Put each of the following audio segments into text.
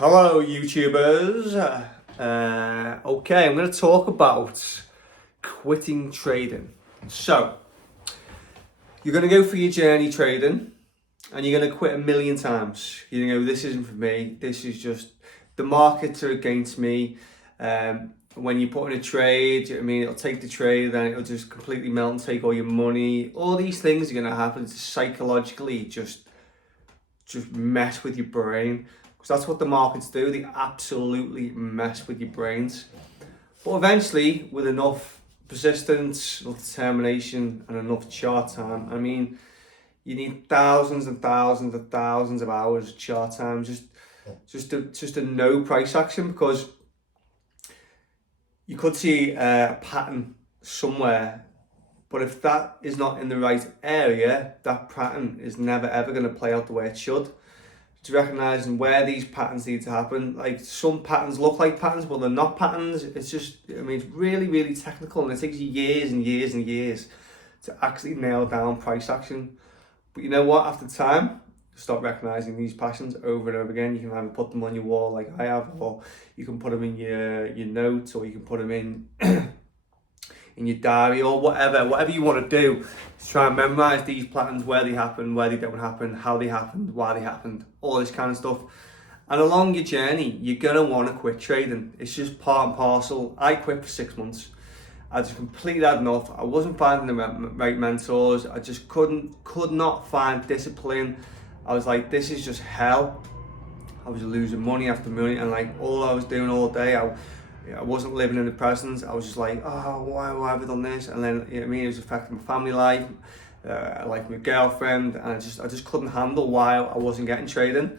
Hello YouTubers. Okay, I'm going to talk about quitting trading. So, you're going to go through your journey trading and you're going to quit a million times. This isn't for me. This is just, the markets are against me. When you put in a trade, it'll take the trade, then it'll just completely melt and take all your money. All these things are going to happen to psychologically just mess with your brain. Because that's what the markets do. They absolutely mess with your brains. But eventually, with enough persistence, enough determination, and enough chart time, you need thousands and thousands and thousands of hours of chart time just to know price action, because you could see a pattern somewhere, but if that is not in the right area, that pattern is never ever going to play out the way it should. To recognizing where these patterns need to happen. Like, some patterns look like patterns, but they're not patterns. It's just, it's really, really technical, and it takes you years and years and years to actually nail down price action. But you know what? After time, you start recognizing these patterns over and over again. You can either put them on your wall like I have, or you can put them in your notes, or you can put them in in your diary, or whatever you want to do, to try and memorize these patterns, where they happen, where they don't happen, how they happened, why they happened, all this kind of stuff. And along your journey, you're gonna want to quit trading. It's just part and parcel. I quit for 6 months. I just completely had enough. I wasn't finding the right mentors. I just could not find discipline. I was like, this is just hell. I was losing money after money, and like, all I was doing all day, I wasn't living in the present. I was just like, oh, why have I done this? And then, it was affecting my family life, like my girlfriend, and I just couldn't handle why I wasn't getting trading.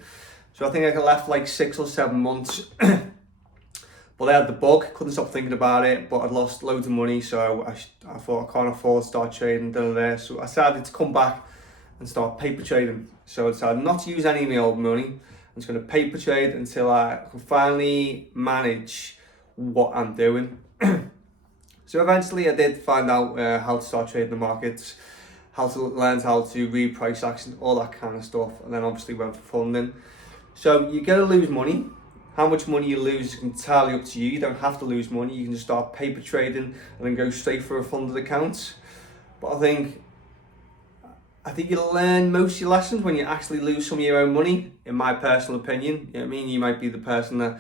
So I think I left like 6 or 7 months. But I had the bug, couldn't stop thinking about it, but I'd lost loads of money, so I thought I can't afford to start trading. So I decided to come back and start paper trading. So I decided not to use any of my old money. I'm just going to paper trade until I can finally manage what I'm doing. So eventually I did find out how to start trading the markets, how to learn how to read price action, all that kind of stuff, and then obviously went for funding. So you're going to lose money. How much money you lose is entirely up to you. You don't have to lose money. You can just start paper trading and then go straight for a funded account. But I think you learn most of your lessons when you actually lose some of your own money, in my personal opinion. You might be the person that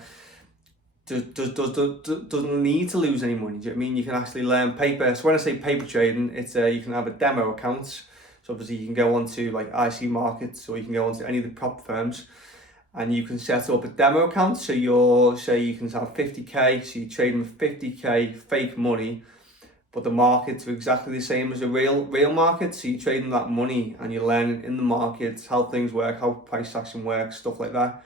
doesn't need to lose any money. You can actually learn paper. So when I say paper trading, it's you can have a demo account. So obviously you can go onto like IC Markets, or you can go onto any of the prop firms, and you can set up a demo account. So you can have 50k, so you're trading with 50k fake money, but the markets are exactly the same as a real market. So you're trading that money and you're learning in the markets how things work, how price action works, stuff like that.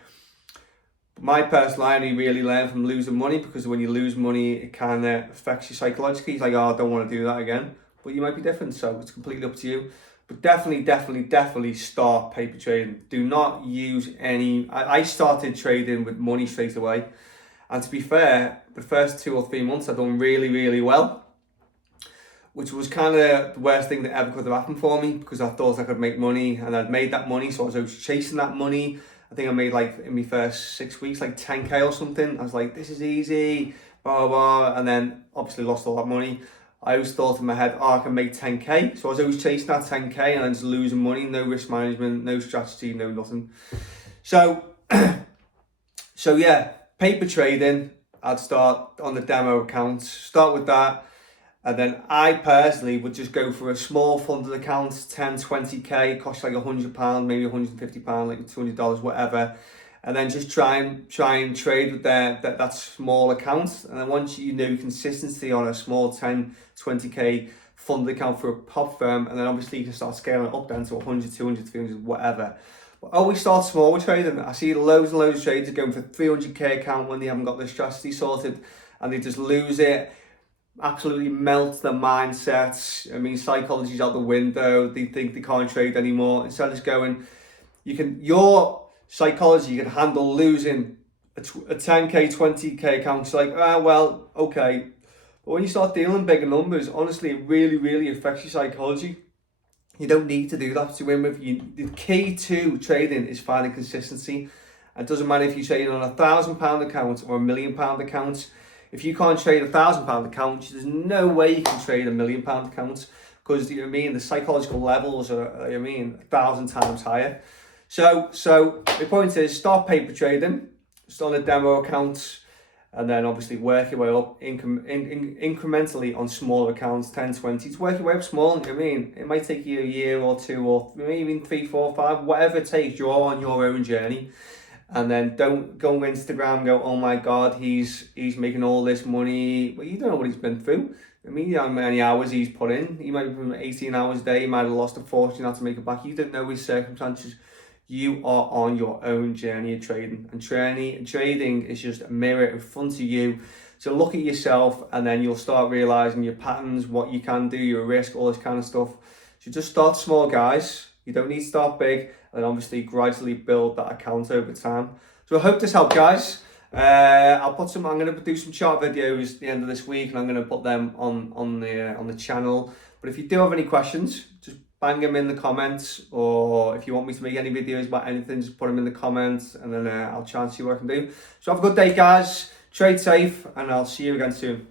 My personal, I only really learned from losing money, because when you lose money, it kind of affects you psychologically. It's like, oh, I don't want to do that again. But you might be different, so it's completely up to you. But definitely start paper trading. Do not use any. I started trading with money straight away. And to be fair, the first 2 or 3 months I'd done really, really well, which was kind of the worst thing that ever could have happened for me, because I thought I could make money, and I'd made that money, so I was always chasing that money. I think I made, like, in my first 6 weeks, like 10k or something. I was like, this is easy, blah, blah, blah. And then obviously lost all that money. I always thought in my head, oh, I can make 10k. So I was always chasing that 10k and then just losing money, no risk management, no strategy, no nothing. So yeah, paper trading, I'd start on the demo account, start with that. And then I personally would just go for a small funded account, 10, 20k, cost like £100, maybe £150, like $200, whatever. And then just try and trade with that small account. And then once you know consistency on a small 10, 20k funded account for a pop firm, and then obviously you can start scaling it up down to 100, 200, 300, whatever. But always start small with trading. I see loads and loads of traders going for 300k account when they haven't got their strategy sorted, and they just lose it. Absolutely melts their mindsets. Psychology's out the window. They think they can't trade anymore. Instead of just going, your psychology can handle losing a 10k, 20k account. It's like, well, okay. But when you start dealing bigger numbers, honestly, it really, really affects your psychology. You don't need to do that to win with you. The key to trading is finding consistency It doesn't matter if you trade on £1,000 account or £1,000,000 account. If you can't trade £1,000 account, there's no way you can trade £1,000,000 account, because you know what I mean, the psychological levels are, you know what I mean, 1,000 times higher. So the point is, start paper trading, start on a demo account, and then obviously work your way up incrementally on smaller accounts, 10, 20. Just work your way up small, you know what I mean? It might take you a year or two, or maybe even 3, 4, 5, whatever it takes. You're on your own journey. And then don't go on Instagram and go, oh my God, he's making all this money. Well, you don't know what he's been through. I mean, you don't know how many hours he's put in. He might have been 18 hours a day. He might have lost a fortune, had to make it back. You don't know his circumstances. You are on your own journey of trading. And trading is just a mirror in front of you. So look at yourself, and then you'll start realizing your patterns, what you can do, your risk, all this kind of stuff. So just start small, guys. You don't need to start big, and obviously gradually build that account over time. So I hope this helped, guys. I'm going to do some chart videos at the end of this week, and I'm going to put them on the channel. But if you do have any questions, just bang them in the comments, or if you want me to make any videos about anything, just put them in the comments, and then I'll try and see what I can do. So have a good day, guys. Trade safe, and I'll see you again soon.